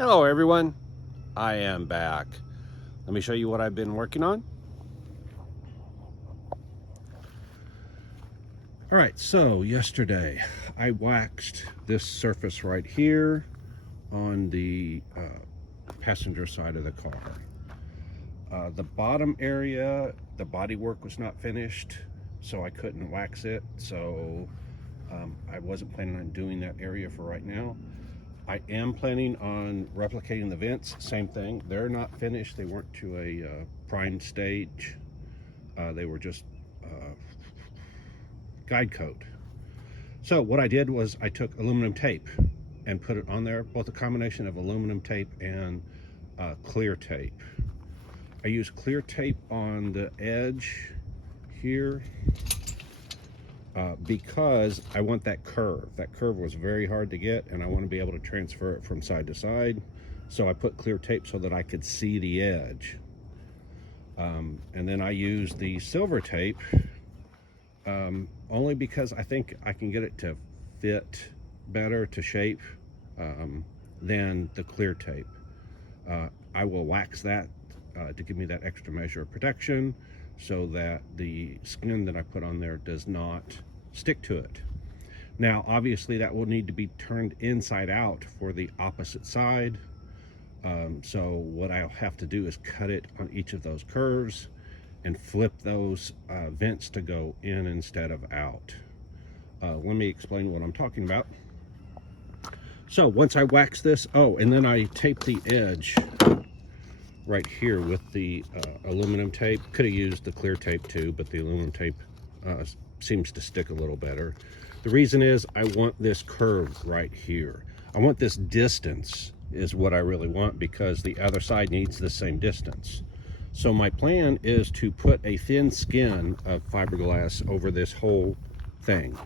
Hello everyone, I am back. Let me show you what I've been working on. All right, so yesterday I waxed this surface right here on the passenger side of the car. The bottom area, the body work was not finished, so I couldn't wax it. So I wasn't planning on doing that area for right now. I am planning on replicating the vents, same thing. They're not finished. They weren't to a primed stage. They were just guide coat. So what I did was I took aluminum tape and put it on there, both a combination of aluminum tape and clear tape. I used clear tape on the edge here because I want that curve. That curve was very hard to get, and I want to be able to transfer it from side to side. So I put clear tape so that I could see the edge. And then I used the silver tape only because I think I can get it to fit better, to shape, than the clear tape. I will wax that to give me that extra measure of protection so that the skin that I put on there does not stick to it. Now, obviously that will need to be turned inside out for the opposite side. So what I'll have to do is cut it on each of those curves and flip those vents to go in instead of out. Let me explain what I'm talking about. So once I wax this, and then I tape the edge right here with the aluminum tape. Could have used the clear tape too, but the aluminum tape seems to stick a little better. The reason is I want this curve right here. I want this distance is what I really want, because the other side needs the same distance. So my plan is to put a thin skin of fiberglass over this whole thing.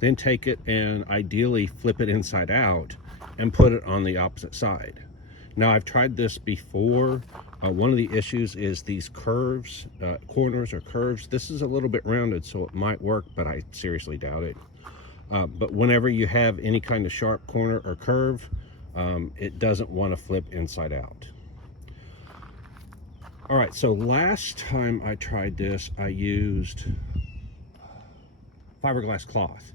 Then take it and ideally flip it inside out and put it on the opposite side. Now, I've tried this before. One of the issues is these curves, corners or curves. This is a little bit rounded, so it might work, but I seriously doubt it. But whenever you have any kind of sharp corner or curve, it doesn't want to flip inside out. All right, so last time I tried this, I used fiberglass cloth.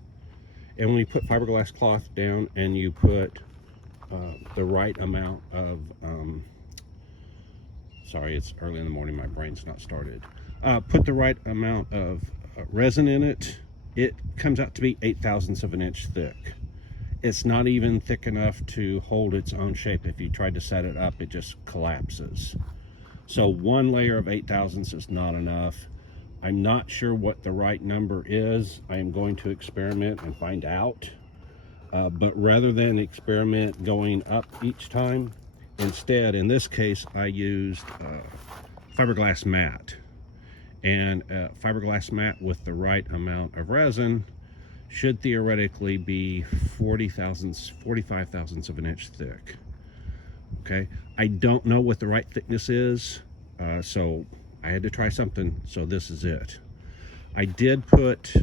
And when you put fiberglass cloth down and you put the right amount of, sorry, it's early in the morning, my brain's not started. Put the right amount of resin in it, it comes out to be 8/1000ths of an inch thick. It's not even thick enough to hold its own shape. If you tried to set it up, it just collapses. So one layer of 8/1000ths is not enough. I'm not sure what the right number is. I am going to experiment and find out. But rather than experiment going up each time, instead, in this case, I used fiberglass mat. And fiberglass mat with the right amount of resin should theoretically be 45/1000ths of an inch thick. Okay, I don't know what the right thickness is, so I had to try something, so this is it. I did put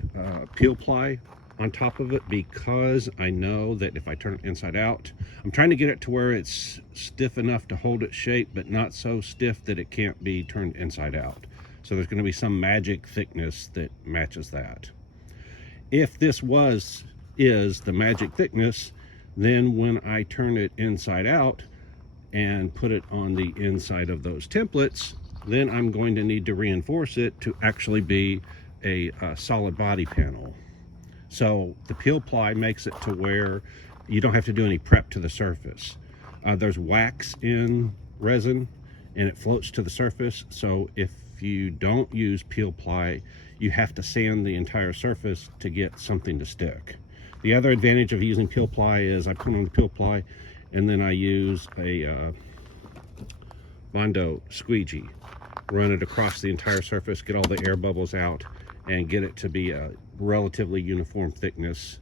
peel ply on top of it because I know that if I turn it inside out, I'm trying to get it to where it's stiff enough to hold its shape, but not so stiff that it can't be turned inside out. So there's going to be some magic thickness that matches that. If this is the magic thickness, then when I turn it inside out and put it on the inside of those templates, then I'm going to need to reinforce it to actually be a solid body panel. So the peel ply makes it to where you don't have to do any prep to the surface. There's wax in resin and it floats to the surface. So if you don't use peel ply, you have to sand the entire surface to get something to stick. The other advantage of using peel ply is I put on the peel ply and then I use a Bondo squeegee, run it across the entire surface, get all the air bubbles out, and get it to be a relatively uniform thickness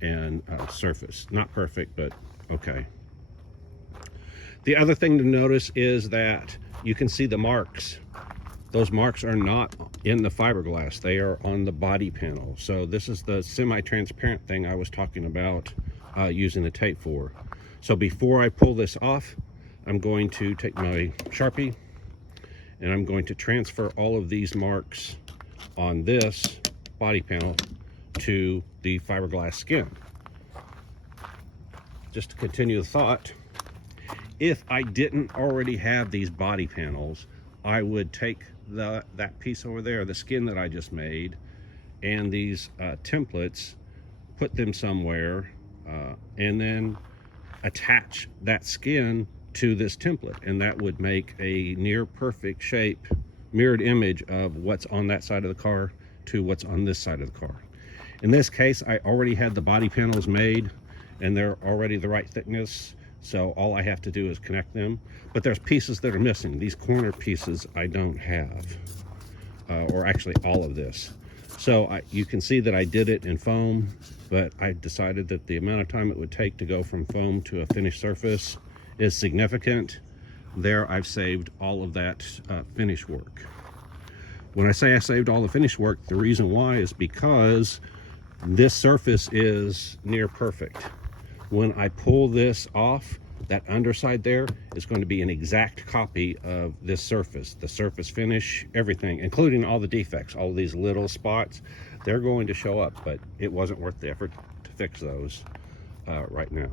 and surface. Not perfect, but okay. The other thing to notice is that you can see the marks. Those marks are not in the fiberglass, they are on the body panel. So this is the semi-transparent thing I was talking about using the tape for. So before I pull this off, I'm going to take my Sharpie and I'm going to transfer all of these marks on this body panel to the fiberglass skin. Just to continue the thought, if I didn't already have these body panels, I would take that piece over there, the skin that I just made, and these templates, put them somewhere, and then attach that skin to this template, and that would make a near perfect shape, mirrored image of what's on that side of the car to what's on this side of the car. In this case, I already had the body panels made and they're already the right thickness, so all I have to do is connect them. But there's pieces that are missing. These corner pieces I don't have, or actually all of this. So you can see that I did it in foam, but I decided that the amount of time it would take to go from foam to a finished surface is significant. There I've saved all of that finish work. When I say I saved all the finish work, the reason why is because this surface is near perfect. When I pull this off, that underside there is going to be an exact copy of this surface. The surface finish, everything, including all the defects, all these little spots, they're going to show up, but it wasn't worth the effort to fix those right now.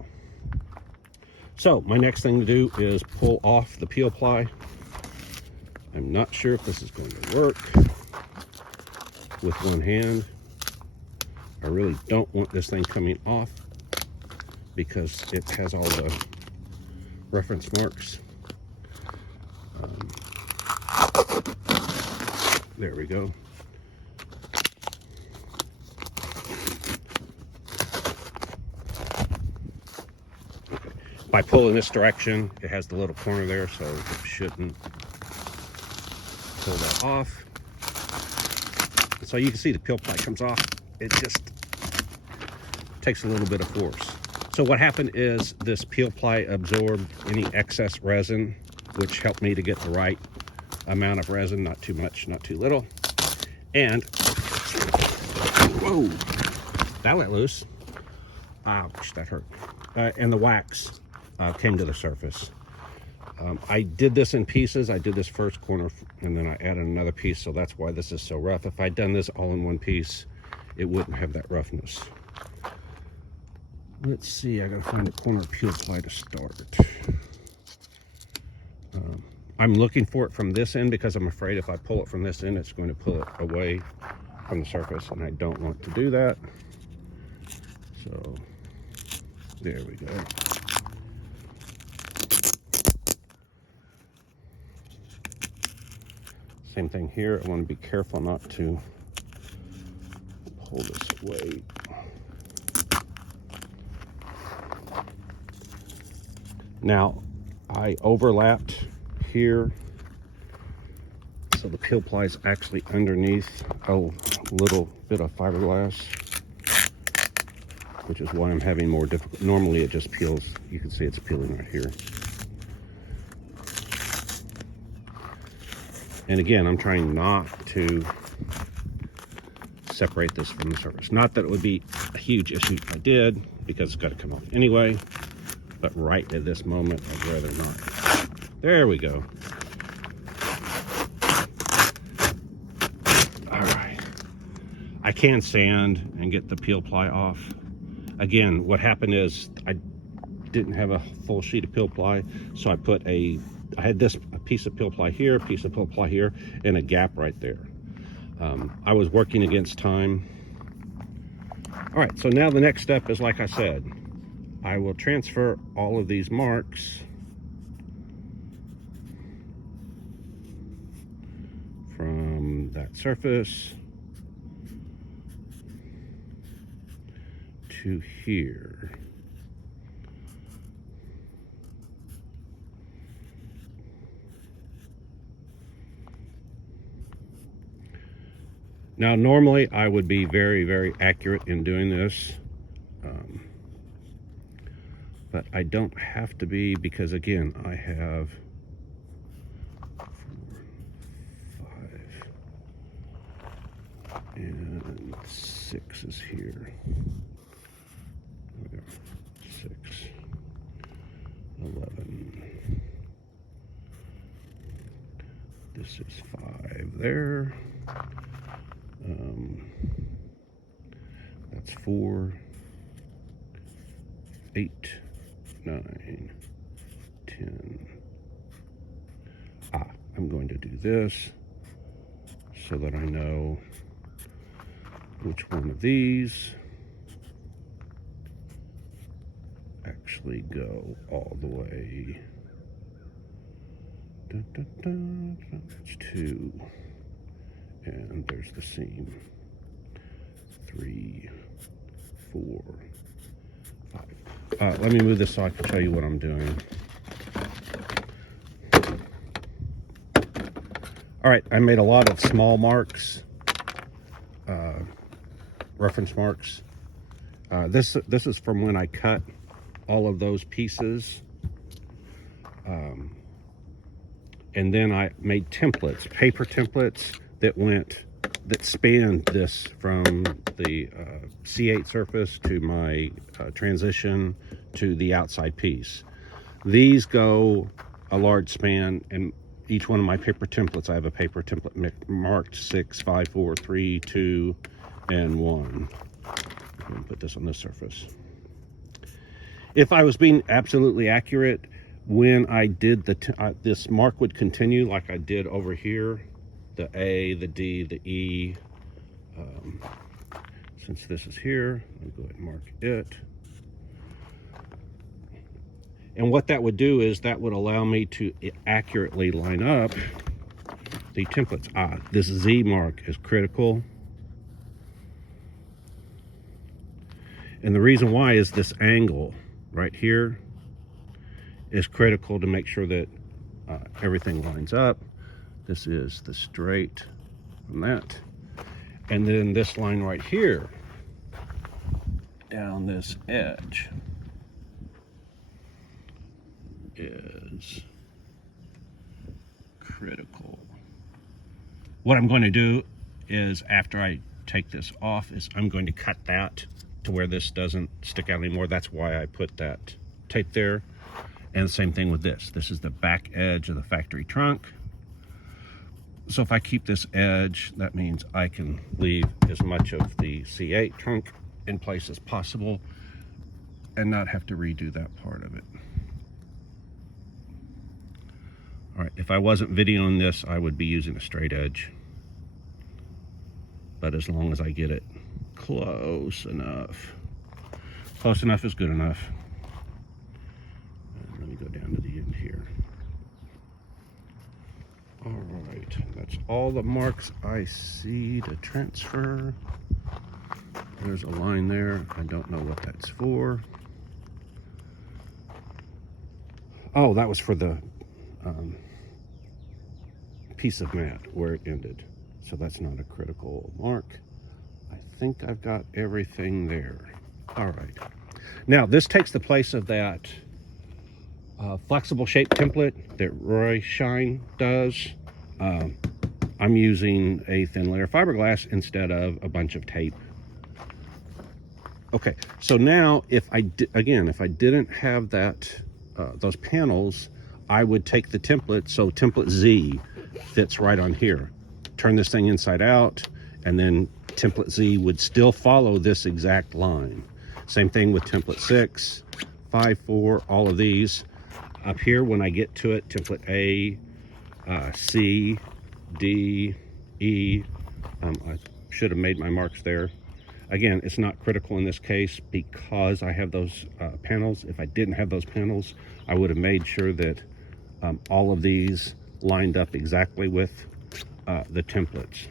So my next thing to do is pull off the peel ply. I'm not sure if this is going to work with one hand. I really don't want this thing coming off because it has all the reference marks. There we go. Okay. By pulling this direction, it has the little corner there, so it shouldn't pull that off. So you can see the peel ply comes off. It just takes a little bit of force. So what happened is this peel ply absorbed any excess resin, which helped me to get the right amount of resin, not too much, not too little. And, whoa, that went loose. Ouch, that hurt. And the wax came to the surface. I did this in pieces. I did this first corner and then I added another piece, so that's why this is so rough. If I'd done this all in one piece, it wouldn't have that roughness. Let's see, I gotta find a corner peel ply to start. I'm looking for it from this end because I'm afraid if I pull it from this end, it's going to pull it away from the surface, and I don't want to do that. So, there we go. Same thing here, I want to be careful not to pull this away. Now, I overlapped here, so the peel ply is actually underneath a little bit of fiberglass, which is why I'm having more difficulty. Normally it just peels, you can see it's peeling right here. And again, I'm trying not to separate this from the surface. Not that it would be a huge issue if I did, because it's got to come off anyway. But right at this moment, I'd rather not. There we go. All right. I can sand and get the peel ply off. Again, what happened is I didn't have a full sheet of peel ply, so I had a piece of peel ply here, a piece of peel ply here, and a gap right there. I was working against time. All right, so now the next step is, like I said, I will transfer all of these marks from that surface to here. Now, normally I would be very, very accurate in doing this. But I don't have to be, because again, I have 4, 5, and 6 is here. 6. 11. This is 5 there. That's 4, 8, 9, 10. I'm going to do this so that I know which one of these actually go all the way. Dun, dun, dun. That's 2, and there's the seam. 3, 4, 5. Let me move this so I can tell you what I'm doing. All right, I made a lot of small marks, reference marks. This is from when I cut all of those pieces. And then I made templates, paper templates that spanned this from the C8 surface to my transition to the outside piece. These go a large span, and each one of my paper templates, I have a paper template marked 6, 5, 4, 3, 2, and 1. I'm going to put this on this surface. If I was being absolutely accurate, when I did this mark would continue like I did over here, the A, the D, the E. Since this is here, I'll go ahead and mark it. And what that would do is that would allow me to accurately line up the templates. This Z mark is critical. And the reason why is this angle right here is critical to make sure that everything lines up. This is the straight from that. And then this line right here, down this edge, is critical. What I'm going to do is, after I take this off, is I'm going to cut that to where this doesn't stick out anymore. That's why I put that tape there. And the same thing with this. This is the back edge of the factory trunk. So if I keep this edge, that means I can leave as much of the C8 trunk in place as possible and not have to redo that part of it. All right, if I wasn't videoing this, I would be using a straight edge. But as long as I get it close enough is good enough. And let me go down to the end here. All right, that's all the marks I see to transfer. There's a line there. I don't know what that's for. Oh, that was for the piece of mat where it ended. So that's not a critical mark. I think I've got everything there. All right. Now this takes the place of that flexible shape template that Wray Schelin does. I'm using a thin layer fiberglass instead of a bunch of tape. Okay, so now if I didn't have that those panels, I would take the template. So template Z fits right on here. Turn this thing inside out, and then template Z would still follow this exact line. Same thing with template 6, 5, 4, all of these. Up here, when I get to it, template A, C, D, E. I should have made my marks there. Again, it's not critical in this case because I have those panels. If I didn't have those panels, I would have made sure that all of these lined up exactly with the templates.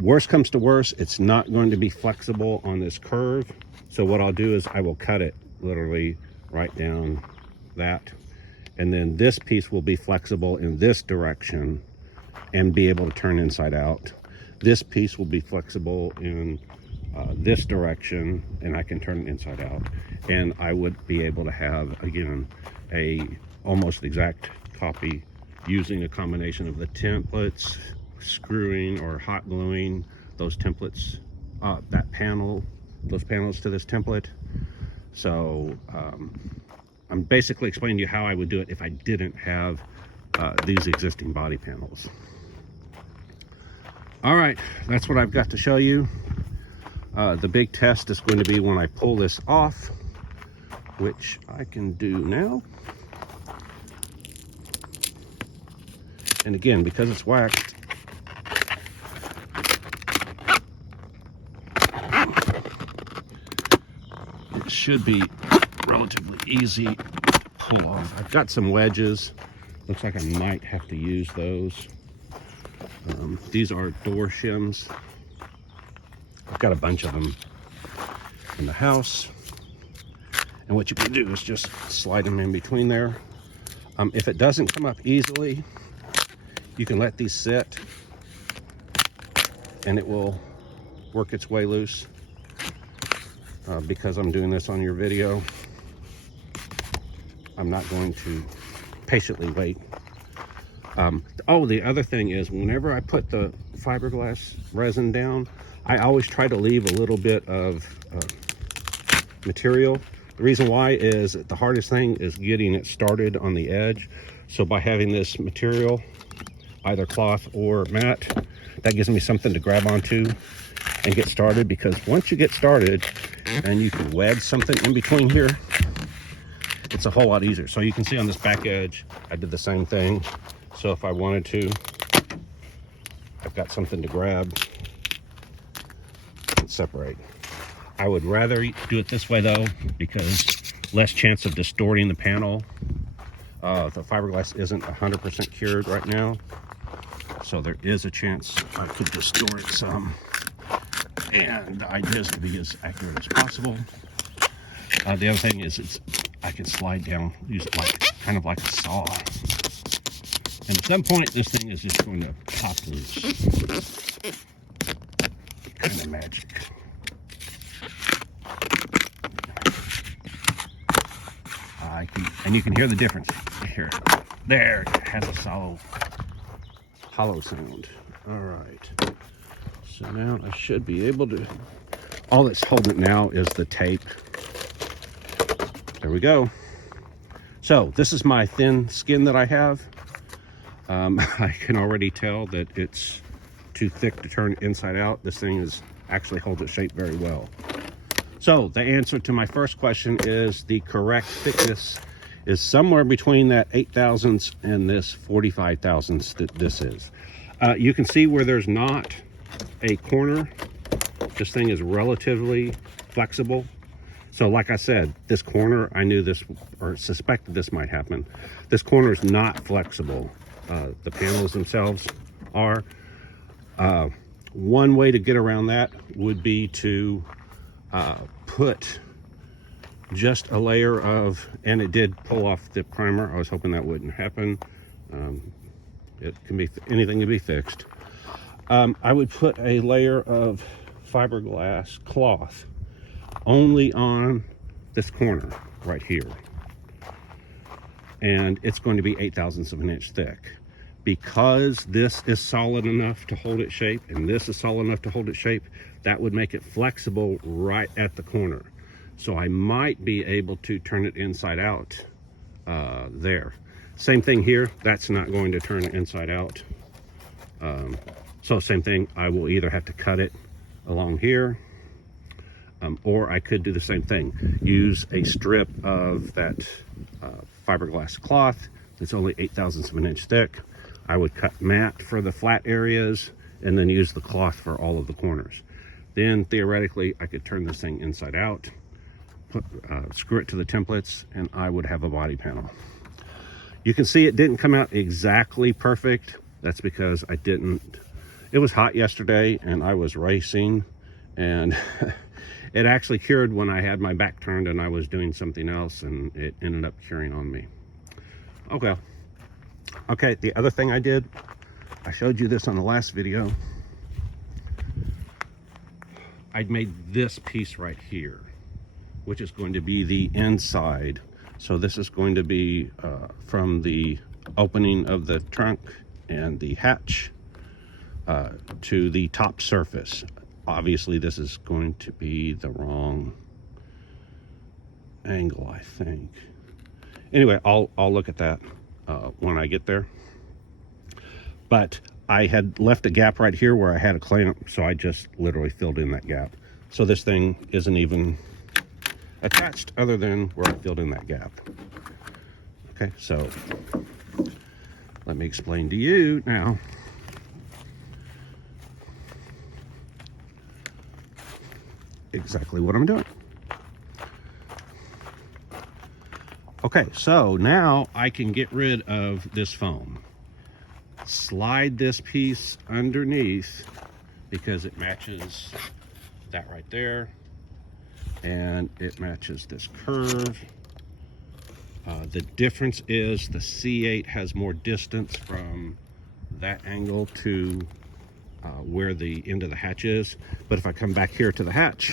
Worst comes to worst, it's not going to be flexible on this curve. So what I'll do is I will cut it literally right down that. And then this piece will be flexible in this direction and be able to turn inside out. This piece will be flexible in this direction, and I can turn it inside out. And I would be able to have, again, a almost exact copy using a combination of the templates, screwing or hot gluing those templates, those panels to this template. So I'm basically explaining to you how I would do it if I didn't have these existing body panels. All right, that's what I've got to show you. The big test is going to be when I pull this off, which I can do now. And again, because it's waxed, it should be relatively easy to pull off. I've got some wedges. Looks like I might have to use those. These are door shims. I've got a bunch of them in the house. And what you can do is just slide them in between there. If it doesn't come up easily, you can let these sit and it will work its way loose. Because I'm doing this on your video, I'm not going to patiently wait. Oh, the other thing is, whenever I put the fiberglass resin down, I always try to leave a little bit of material. The reason why is that the hardest thing is getting it started on the edge. So by having this material, either cloth or mat, that gives me something to grab onto and get started. Because once you get started and you can wedge something in between here, it's a whole lot easier. So you can see on this back edge, I did the same thing. So if I wanted to, I've got something to grab and separate. I would rather do it this way though, because less chance of distorting the panel. The fiberglass isn't 100% cured right now, so there is a chance I could distort it some. And the idea is to be as accurate as possible. The other thing is, I can slide down, use it like kind of like a saw. And at some point, this thing is just going to pop loose. Kind of magic. And you can hear the difference here. There, it has a solid, hollow sound. All right. So now I should be able to, all that's holding it now is the tape. There we go. So this is my thin skin that I have. I can already tell that it's too thick to turn inside out. This thing actually holds its shape very well. So the answer to my first question is the correct thickness is somewhere between that 8 thousandths and this 45 thousandths that this is. You can see where there's not a corner. This thing is relatively flexible. So like I said, this corner, I knew this, or suspected this might happen. This corner is not flexible. The panels themselves are. One way to get around that would be to put just a layer of, and it did pull off the primer. I was hoping that wouldn't happen. It can be, anything can be fixed. I would put a layer of fiberglass cloth only on this corner right here. And it's going to be 8 thousandths of an inch thick. Because this is solid enough to hold its shape and this is solid enough to hold its shape, that would make it flexible right at the corner. So I might be able to turn it inside out there. Same thing here, that's not going to turn it inside out. So same thing, I will either have to cut it along here, or I could do the same thing. Use a strip of that fiberglass cloth that's only 8 thousandths of an inch thick. I would cut matte for the flat areas and then use the cloth for all of the corners. Then theoretically, I could turn this thing inside out, screw it to the templates, and I would have a body panel. You can see it didn't come out exactly perfect. That's because I didn't, it was hot yesterday and I was racing, and it actually cured when I had my back turned and I was doing something else, and it ended up curing on me. Okay, the other thing I did, I showed you this on the last video. I'd made this piece right here, which is going to be the inside. So this is going to be from the opening of the trunk and the hatch to the top surface. Obviously this is going to be the wrong angle, I think. Anyway, I'll look at that when I get there. But I had left a gap right here where I had a clamp, so I just literally filled in that gap. So this thing isn't even attached other than where I filled in that gap. Okay, so let me explain to you now. Exactly what I'm doing. Okay, so now I can get rid of this foam. Slide this piece underneath because it matches that right there, and it matches this curve. The difference is the C8 has more distance from that angle to where the end of the hatch is. But if I come back here to the hatch,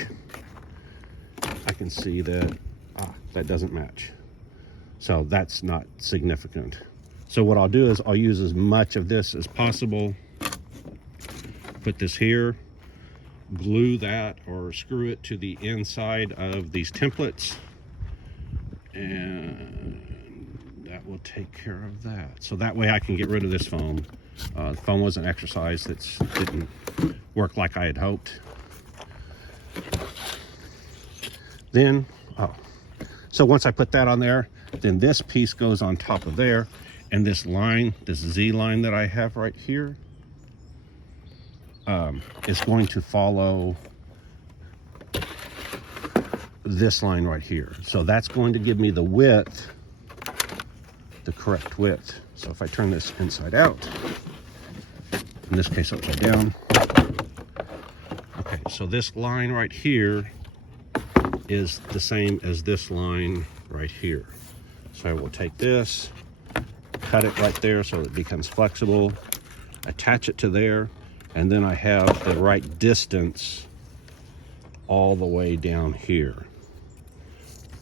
I can see that that doesn't match. So that's not significant. So what I'll do is I'll use as much of this as possible. Put this here, glue that or screw it to the inside of these templates, and that will take care of that. So that way I can get rid of this foam. The foam was an exercise that didn't work like I had hoped. Then, so once I put that on there, then this piece goes on top of there, and this line, this Z line that I have right here, is going to follow this line right here. So that's going to give me the width, the correct width. So if I turn this inside out, in this case upside down, okay, so this line right here is the same as this line right here. So I will take this, cut it right there so it becomes flexible, attach it to there, and then I have the right distance all the way down here.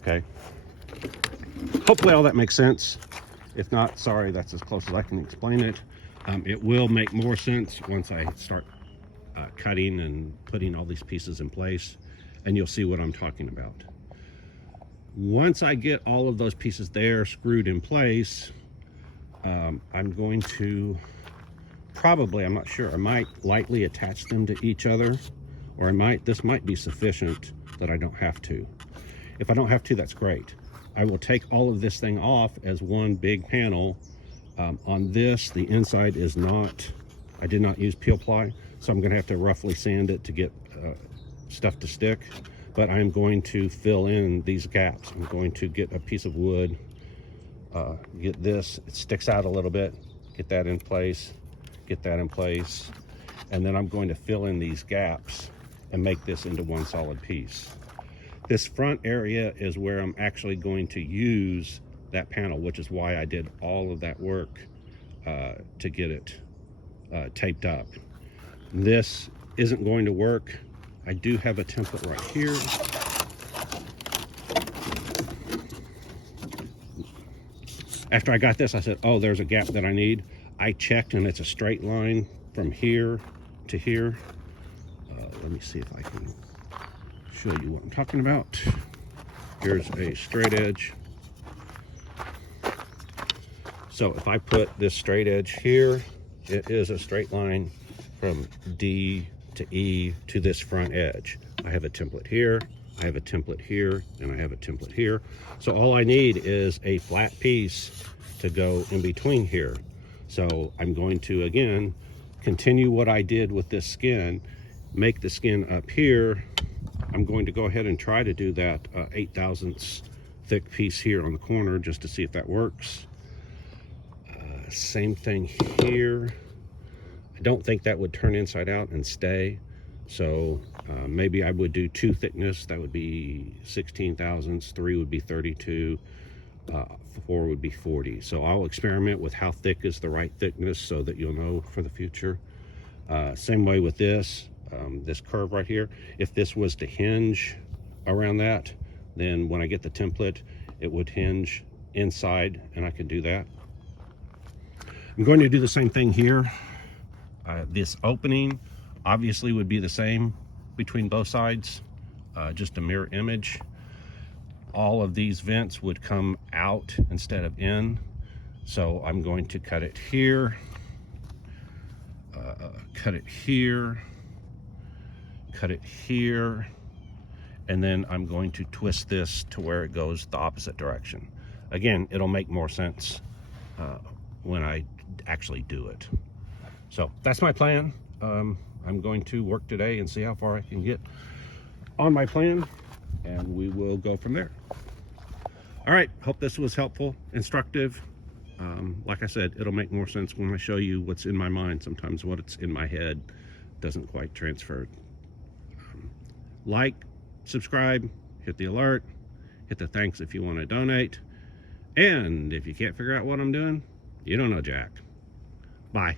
Okay, hopefully all that makes sense. If not, sorry, that's as close as I can explain it. It will make more sense once I start cutting and putting all these pieces in place, and you'll see what I'm talking about. Once I get all of those pieces there screwed in place, I'm going to probably, I'm not sure, I might lightly attach them to each other, or this might be sufficient that I don't have to. If I don't have to, that's great. I will take all of this thing off as one big panel. On this, the inside is not, I did not use peel ply, so I'm gonna have to roughly sand it to get stuff to stick. But I'm going to fill in these gaps. I'm going to get a piece of wood, get this, it sticks out a little bit, get that in place, get that in place, and then I'm going to fill in these gaps and make this into one solid piece. This front area is where I'm actually going to use that panel, which is why I did all of that work to get it taped up. This isn't going to work. I do have a template right here. After I got this, I said, oh, there's a gap that I need. I checked, and it's a straight line from here to here. Let me see if I can show you what I'm talking about. Here's a straight edge. So if I put this straight edge here, it is a straight line from D to E to this front edge. I have a template here, I have a template here, and I have a template here. So all I need is a flat piece to go in between here. So I'm going to, again, continue what I did with this skin, make the skin up here. I'm going to go ahead and try to do that 8 thousandths thick piece here on the corner just to see if that works. Same thing here. I don't think that would turn inside out and stay. So maybe I would do 2 thickness. That would be 16 thousandths. 3 would be 32. 4 would be 40. So I'll experiment with how thick is the right thickness so that you'll know for the future. Same way with this. This curve right here, if this was to hinge around that, then when I get the template, it would hinge inside, and I could do that. I'm going to do the same thing here. This opening obviously would be the same between both sides, just a mirror image. all of these vents would come out instead of in. So I'm going to cut it here, cut it here, cut it here, and then I'm going to twist this to where it goes the opposite direction. Again, it'll make more sense when I actually do it. So that's my plan. I'm going to work today and see how far I can get on my plan, and we will go from there. All right, hope this was helpful, instructive. Like I said, it'll make more sense when I show you what's in my mind. Sometimes what's in my head doesn't quite transfer. Like, subscribe, hit the alert, hit the thanks if you want to donate. And if you can't figure out what I'm doing, you don't know jack. Bye.